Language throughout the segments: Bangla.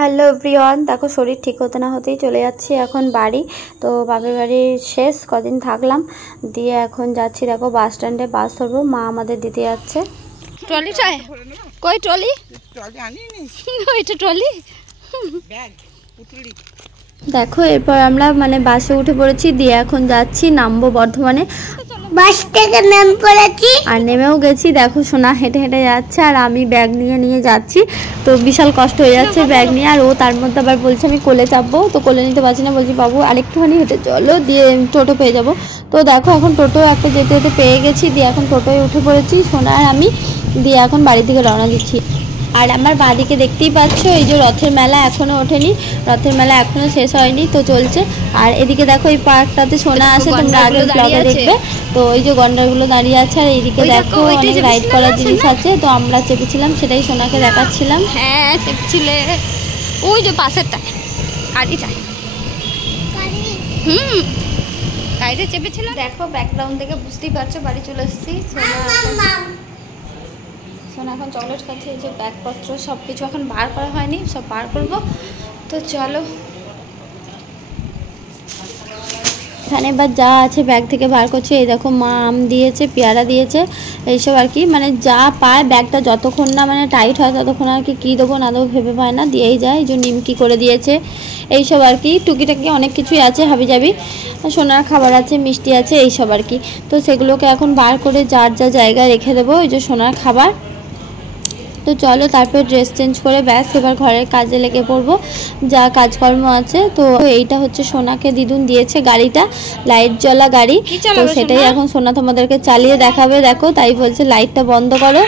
হ্যালো এভরিওয়ান, দেখো শরীর ঠিক হতে না হতেই চলে যাচ্ছি এখন বাড়ি। তো বাপের বাড়ি শেষ, কদিন থাকলাম, দিয়ে এখন যাচ্ছি। দেখো বাস স্ট্যান্ডে বাস ধরবো, মা আমাদের দিতে যাচ্ছে। ট্রলিটায় কই ট্রলি ওইটা ট্রলি। দেখো এরপর আমরা বাসে উঠে পড়েছি, দিয়ে এখন যাচ্ছি, নামবো বর্ধমানে। বাস থেকে নেমে পড়েছি আর নেমেও গেছি। দেখো সোনা হেঁটে হেঁটে যাচ্ছে আর আমি ব্যাগ নিয়ে নিয়ে যাচ্ছি, তো বিশাল কষ্ট হয়ে যাচ্ছে ব্যাগ নিয়ে। আর ও তার মধ্যে আবার বলছে আমি কোলে চাপবো, তো কোলে নিতে পারছি না, বলছি বাবু আরেকটুখানি হেঁটে চলো, দিয়ে টোটো পেয়ে যাবো। তো দেখো এখন টোটো একটা যেতে যেতে পেয়ে গেছি, দিয়ে এখন টোটোয় উঠে পড়েছি সোনা আর আমি, দিয়ে এখন বাড়ি থেকে রওনা দিচ্ছি। আর আমার বাঁদিকে দেখতেই পাচ্ছ এই যে রথের মেলা এখনও ওঠেনি, রথের মেলা এখনও শেষ হয়নি, তো চলছে। আর এদিকে দেখো এই পার্কটাতে সোনা আসে, তোমরা আগের ব্লগে দেখবে। তো এই যে গন্ডারগুলো দাঁড়িয়ে আছে, আর এইদিকে দেখো অনেক রাইড করার জিনিস আছে, তো আমরা চেপেছিলাম, সেটাই সোনাকে দেখাচ্ছিলাম। হ্যাঁ চেপেছিলে, ওই যে পাশেরটা গাড়িটা, গাড়িতে চেপেছিলাম। দেখো ব্যাকগ্রাউন্ড থেকে বুঝতেই পারছো বাড়ি চলে এসেছি। সোনা এখন চকলেট খাচ্ছে, এই যে ব্যাগপত্র সব কিছু এখন বার করা হয়নি, সব বার করবো। তো চলো, এখানে এবার যা আছে ব্যাগ থেকে বার করছে। এই দেখো মা আম দিয়েছে, পেয়ারা দিয়েছে, এইসব আর কি, যা পায় ব্যাগটা যতক্ষণ না টাইট হয় ততক্ষণ আর কি কী দেবো না দেবো ভেবে পায় না, দিয়েই যায়। এই যে নিমকি করে দিয়েছে, এইসব আর কি, টুকিটাকি অনেক কিছুই আছে, হাবি যাবি সোনার খাবার আছে, মিষ্টি আছে, এইসব আর কি। তো সেগুলোকে এখন বার করে যার যা জায়গায় রেখে দেবো, এই যে সোনার খাবার। তো চলো তারপর ড্রেস চেঞ্জ করে ব্যাস এবার ঘরের কাজে লেগে পড়বো, যা কাজকর্ম আছে। তো এইটা হচ্ছে সোনাকে দিদুন দিয়েছে গাড়িটা, লাইট জ্বলা গাড়ি, তো সেটাই এখন সোনা তোমাদেরকে চালিয়ে দেখাবে। দেখো তাই বলছে লাইটটা বন্ধ করো।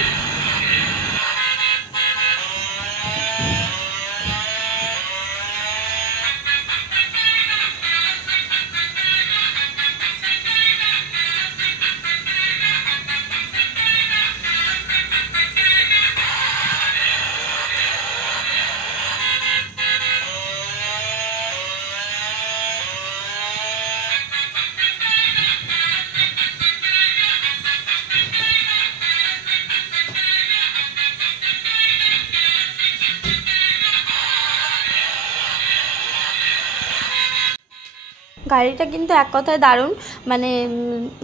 গাড়িটা কিন্তু এক কথায় দারুণ,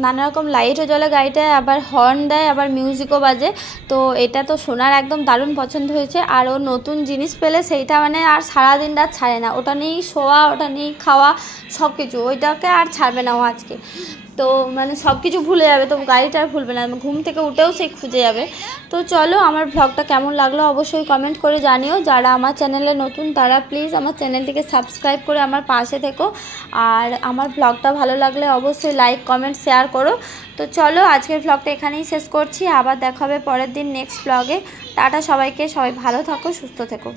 নানা রকম লাইটও জ্বলে গাড়িটায়, আবার হর্ন দেয়, আবার মিউজিকও বাজে। তো এটা তো সোনার একদম দারুণ পছন্দ হয়েছে। আর ও নতুন জিনিস পেলে সেইটা আর সারাদিন রাত ছাড়ে না, ওটা নিয়েই শোয়া, ওটা নিয়েই খাওয়া, সব কিছু, ওইটাকে আর ছাড়বে না ও আজকে। তো সব কিছু ভুলে যাবে, তো গাড়িটা আর ভুলবে না, ঘুম থেকে উঠেও সেই খুঁজে যাবে। তো চলো, আমার ব্লগটা কেমন লাগলো অবশ্যই কমেন্ট করে জানিও। যারা আমার চ্যানেলে নতুন তারা প্লিজ আমার চ্যানেলটিকে সাবস্ক্রাইব করে আমার পাশে থেকো। আর আমার ব্লগটা ভালো লাগলে অবশ্যই লাইক কমেন্ট শেয়ার করো। তো চলো আজকের ব্লগটা এখানেই শেষ করছি, আবার দেখা হবে পরের দিন নেক্সট ব্লগে। টাটা সবাইকে, সবাই ভালো থাকো, সুস্থ থেকো।